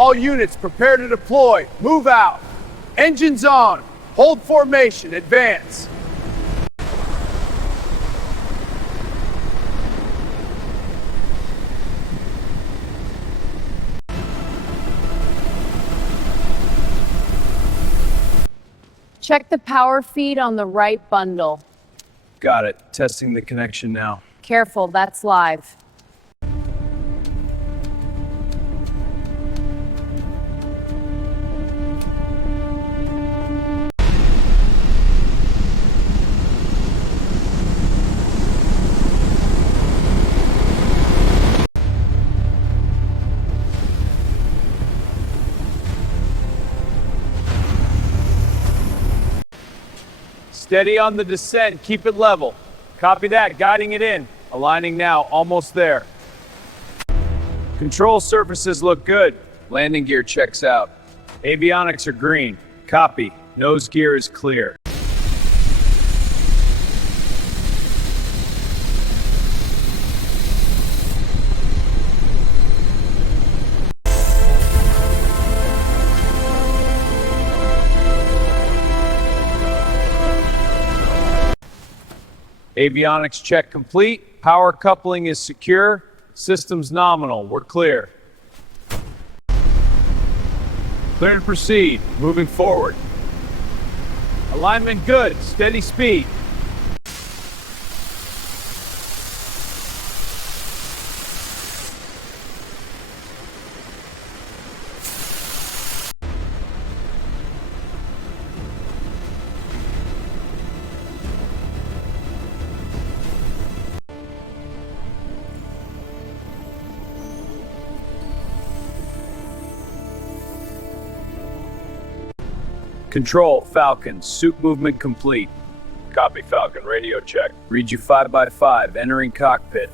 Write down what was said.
All units prepare to deploy. Move out. Engines on. Hold formation. Advance. Check the power feed on the right bundle. Got it. Testing the connection now. Careful, that's live. Steady on the descent. Keep it level. Copy that. Guiding it in. Aligning now. Almost there. Control surfaces look good. Landing gear checks out. Avionics are green. Copy. Nose gear is clear. Avionics check complete. Power coupling is secure. Systems nominal. We're clear. Clear to proceed. Moving forward. Alignment good. Steady speed. Control, Falcon, suit movement complete. Copy, Falcon, radio check. Read you 5x5, entering cockpit.